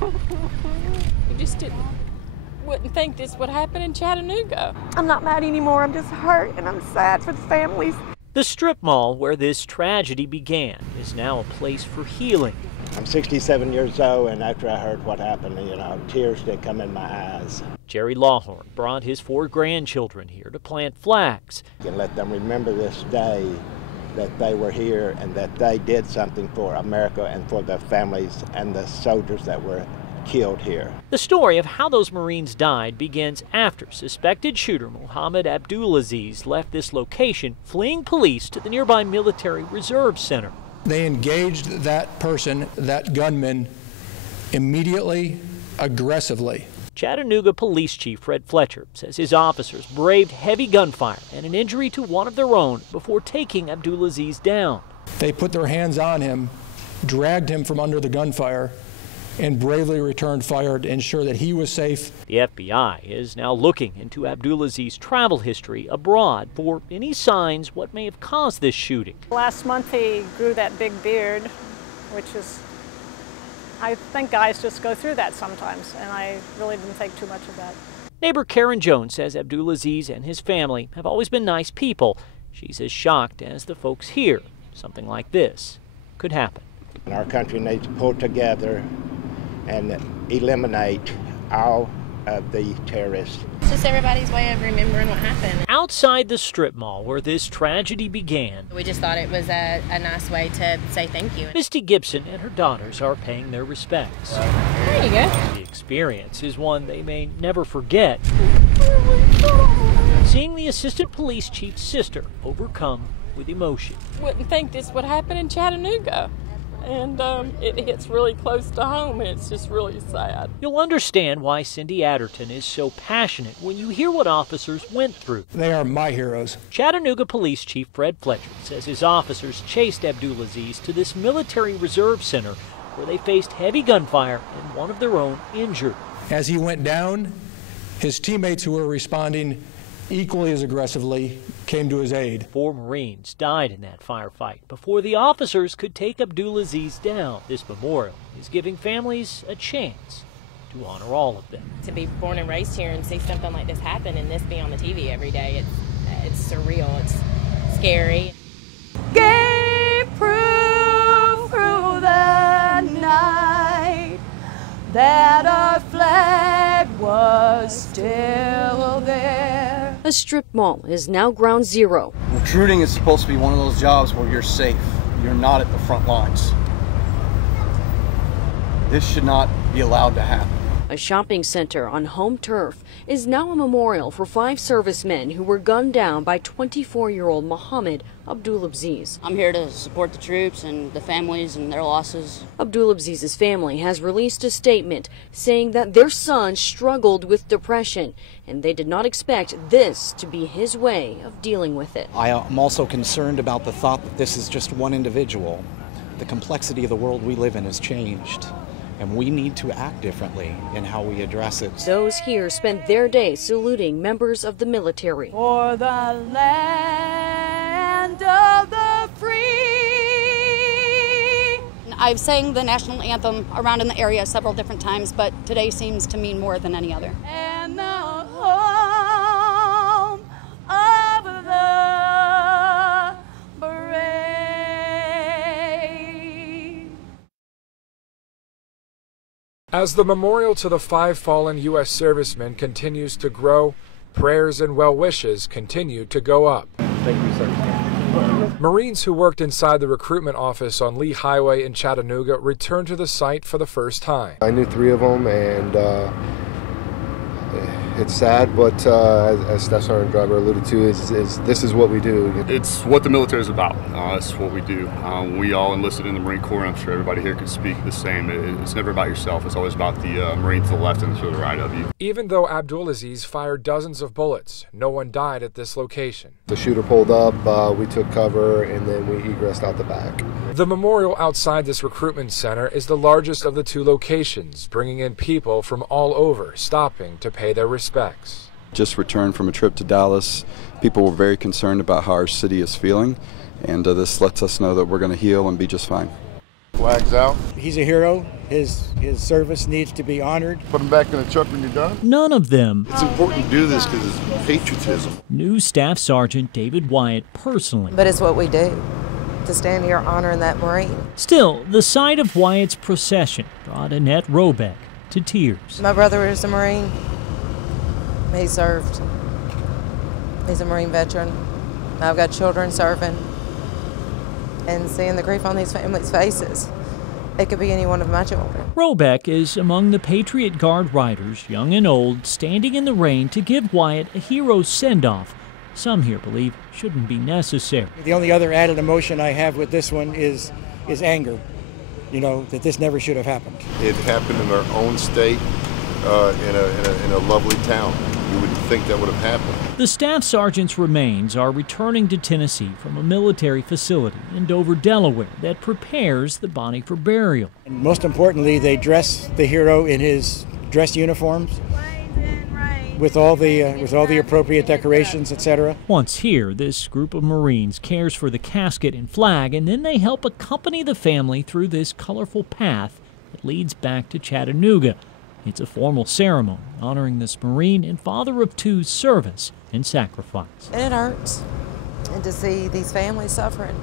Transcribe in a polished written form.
You just wouldn't think this would happen in Chattanooga. I'm not mad anymore. I'm just hurt and I'm sad for the families. The strip mall where this tragedy began is now a place for healing. I'm 67 years old, and after I heard what happened, tears did come in my eyes. Jerry Lawhorn brought his 4 grandchildren here to plant flags. And let them remember this day, that they were here and that they did something for America and for the families and the soldiers that were killed here. The story of how those Marines died begins after suspected shooter Mohammed Abdulaziz left this location, fleeing police to the nearby Military Reserve Center. They engaged that person, that gunman, immediately, aggressively. Chattanooga Police Chief Fred Fletcher says his officers braved heavy gunfire and an injury to one of their own before taking Abdulaziz down. They put their hands on him, dragged him from under the gunfire, and bravely returned fire to ensure that he was safe. The FBI is now looking into Abdulaziz's travel history abroad for any signs what may have caused this shooting. Last month he grew that big beard, which is, I think guys just go through that sometimes, and I really didn't think too much of that. Neighbor Karen Jones says Abdulaziz and his family have always been nice people. She's as shocked as the folks here. Something like this could happen. And our country needs to pull together and eliminate all of the terrorists. It's just everybody's way of remembering what happened. Outside the strip mall where this tragedy began, We just thought it was a nice way to say thank you. Misty Gibson and her daughters are paying their respects. There you go. The experience is one they may never forget. Seeing the assistant police chief's sister overcome with emotion. Wouldn't think this would happen in Chattanooga. And it hits really close to home, and it's just really sad. You'll understand why Cindy Adderton is so passionate when you hear what officers went through. They are my heroes. Chattanooga Police Chief Fred Fletcher says his officers chased Abdulaziz to this military reserve center where they faced heavy gunfire and one of their own injured. As he went down, his teammates who were responding equally as aggressively came to his aid. 4 Marines died in that firefight before the officers could take Abdulaziz down. This memorial is giving families a chance to honor all of them. To be born and raised here and see something like this happen and this be on the TV every day, it's surreal, it's scary. Gave proof through the night that our flag was still there. A strip mall is now ground zero. Recruiting is supposed to be one of those jobs where you're safe. You're not at the front lines. This should not be allowed to happen. A shopping center on home turf is now a memorial for 5 servicemen who were gunned down by 24-year-old Mohammed Abdulaziz. I'm here to support the troops and the families and their losses. Abdulaziz's family has released a statement saying that their son struggled with depression and they did not expect this to be his way of dealing with it. I am also concerned about the thought that this is just one individual. The complexity of the world we live in has changed, and we need to act differently in how we address it. Those here spent their day saluting members of the military. For the land of the free. I've sang the national anthem around in the area several different times, but today seems to mean more than any other. And the home of the brave. As the memorial to the 5 fallen U.S. servicemen continues to grow, prayers and well wishes continue to go up. Thank you, sir. Marines who worked inside the recruitment office on Lee Highway in Chattanooga returned to the site for the first time. I knew 3 of them, and it's sad, but as Staff Sergeant Driver alluded to, this is what we do. It's what the military is about. It's what we do. We all enlisted in the Marine Corps, and I'm sure everybody here could speak the same. It's never about yourself. It's always about the Marine to the left and to the right of you. Even though Abdulaziz fired dozens of bullets, no one died at this location. The shooter pulled up, we took cover, and then we egressed out the back. The memorial outside this recruitment center is the largest of the 2 locations, bringing in people from all over, stopping to pay their respects. Just returned from a trip to Dallas. People were very concerned about how our city is feeling, and this lets us know that we're going to heal and be just fine. Flags out. He's a hero. His service needs to be honored. Put him back in the truck when you're done. None of them. It's important to do this because it's patriotism. Knew Staff Sergeant David Wyatt personally. But it's what we do, to stand here honoring that Marine. Still, the sight of Wyatt's procession brought Annette Robeck to tears. My brother is a Marine. He served. He's a Marine veteran. I've got children serving. And seeing the grief on these families' faces, it could be any one of my children. Robeck is among the Patriot Guard riders, young and old, standing in the rain to give Wyatt a hero send-off. Some here believe shouldn't be necessary. The only other added emotion I have with this one is anger, that this never should have happened. It happened in our own state, in a lovely town. You wouldn't think that would have happened. The staff sergeant's remains are returning to Tennessee from a military facility in Dover, Delaware, that prepares the body for burial. And most importantly, they dress the hero in his dress uniforms with all the appropriate decorations, etc. Once here, this group of Marines cares for the casket and flag, and then they help accompany the family through this colorful path that leads back to Chatanooga. It's a formal ceremony honoring this Marine and father of two's service and sacrifice. And it hurts, and to see these families suffering.